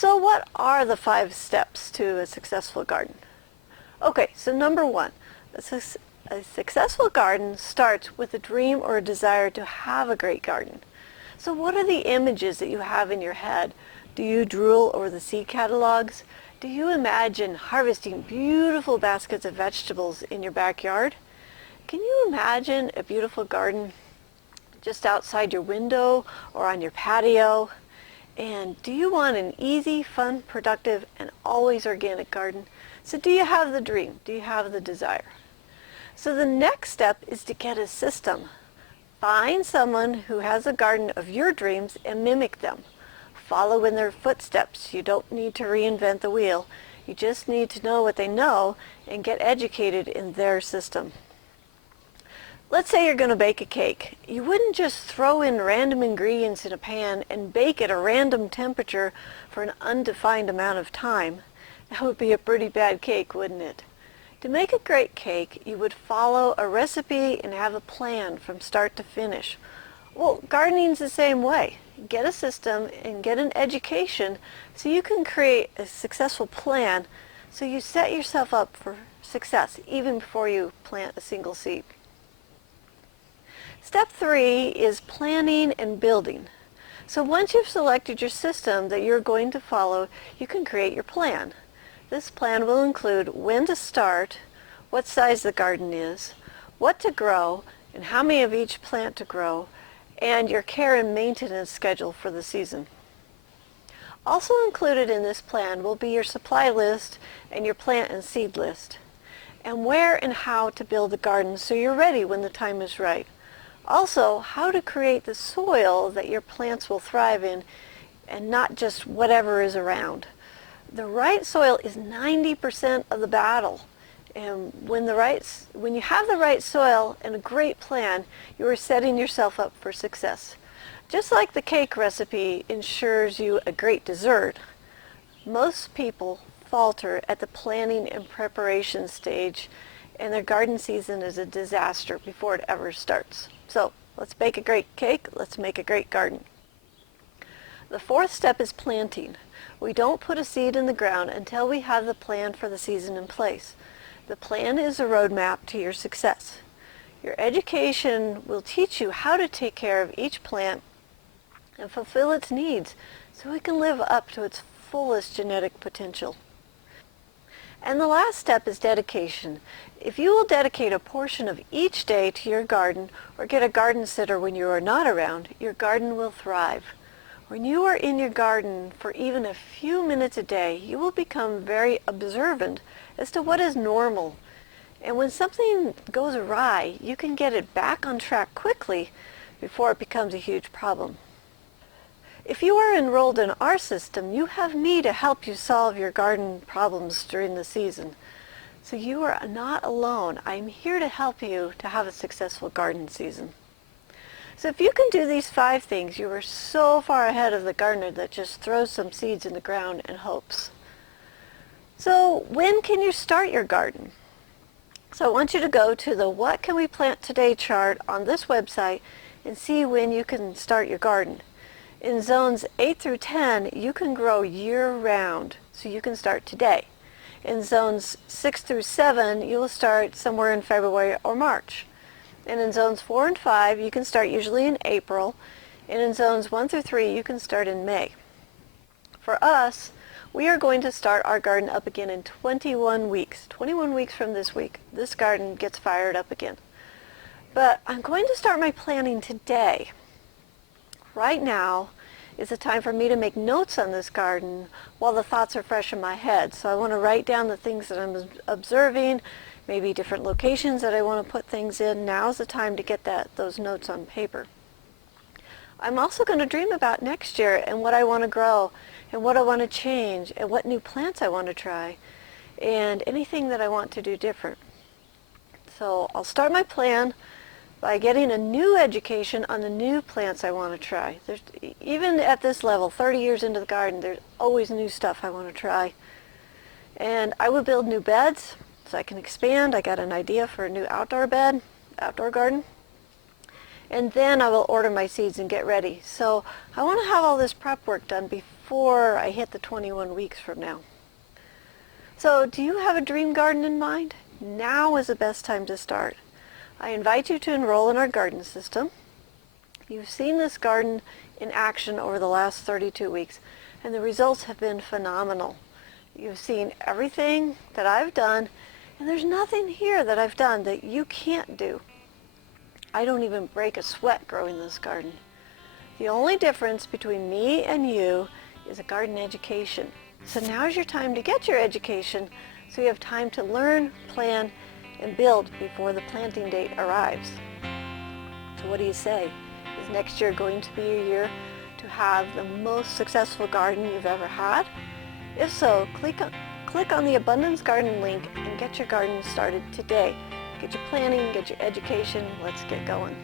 So what are the 5 steps to a successful garden? Okay, so number 1, a successful garden starts with a dream or a desire to have a great garden. So what are the images that you have in your head? Do you drool over the seed catalogs? Do you imagine harvesting beautiful baskets of vegetables in your backyard? Can you imagine a beautiful garden just outside your window or on your patio? And do you want an easy, fun, productive, and always organic garden? So do you have the dream? Do you have the desire? So the next step is to get a system. Find someone who has a garden of your dreams and mimic them. Follow in their footsteps. You don't need to reinvent the wheel. You just need to know what they know and get educated in their system. Let's say you're going to bake a cake. You wouldn't just throw in random ingredients in a pan and bake at a random temperature for an undefined amount of time. That would be a pretty bad cake, wouldn't it? To make a great cake, you would follow a recipe and have a plan from start to finish. Well, gardening's the same way. Get a system and get an education so you can create a successful plan so you set yourself up for success even before you plant a single seed. Step 3 is planning and building. So once you've selected your system that you're going to follow, you can create your plan. This plan will include when to start, what size the garden is, what to grow, and how many of each plant to grow, and your care and maintenance schedule for the season. Also included in this plan will be your supply list and your plant and seed list, and where and how to build the garden so you're ready when the time is right. Also, how to create the soil that your plants will thrive in and not just whatever is around. The right soil is 90% of the battle. And when you have the right soil and a great plan, you are setting yourself up for success. Just like the cake recipe ensures you a great dessert, most people falter at the planning and preparation stage, and their garden season is a disaster before it ever starts. So let's bake a great cake, let's make a great garden. The 4th step is planting. We don't put a seed in the ground until we have the plan for the season in place. The plan is a roadmap to your success. Your education will teach you how to take care of each plant and fulfill its needs so it can live up to its fullest genetic potential. And the last step is dedication. If you will dedicate a portion of each day to your garden or get a garden sitter when you are not around, your garden will thrive. When you are in your garden for even a few minutes a day, you will become very observant as to what is normal. And when something goes awry, you can get it back on track quickly before it becomes a huge problem. If you are enrolled in our system, you have me to help you solve your garden problems during the season. So you are not alone. I'm here to help you to have a successful garden season. So if you can do these 5 things, you are so far ahead of the gardener that just throws some seeds in the ground and hopes. So when can you start your garden? So I want you to go to the What Can We Plant Today chart on this website and see when you can start your garden. In zones 8 through 10, you can grow year-round, so you can start today. In zones 6 through 7, you'll start somewhere in February or March. And in zones 4 and 5, you can start usually in April. And in zones 1 through 3, you can start in May. For us, we are going to start our garden up again in 21 weeks. 21 weeks from this week, this garden gets fired up again. But I'm going to start my planning today. Right now is the time for me to make notes on this garden while the thoughts are fresh in my head. So I want to write down the things that I'm observing, maybe different locations that I want to put things in. Now's the time to get those notes on paper. I'm also going to dream about next year and what I want to grow and what I want to change and what new plants I want to try and anything that I want to do different. So I'll start my plan by getting a new education on the new plants I want to try. Even at this level, 30 years into the garden, there's always new stuff I want to try. And I will build new beds so I can expand. I got an idea for a new outdoor garden. And then I will order my seeds and get ready. So I want to have all this prep work done before before I hit the 21 weeks from now. So do you have a dream garden in mind? Now is the best time to start. I invite you to enroll in our garden system. You've seen this garden in action over the last 32 weeks, and the results have been phenomenal. You've seen everything that I've done, and there's nothing here that I've done that you can't do. I don't even break a sweat growing this garden. The only difference between me and you is a garden education. So now's your time to get your education so you have time to learn, plan, and build before the planting date arrives. So what do you say? Is next year going to be a year to have the most successful garden you've ever had? If so, click on the Abundance Garden link and get your garden started today. Get your planning, get your education, let's get going.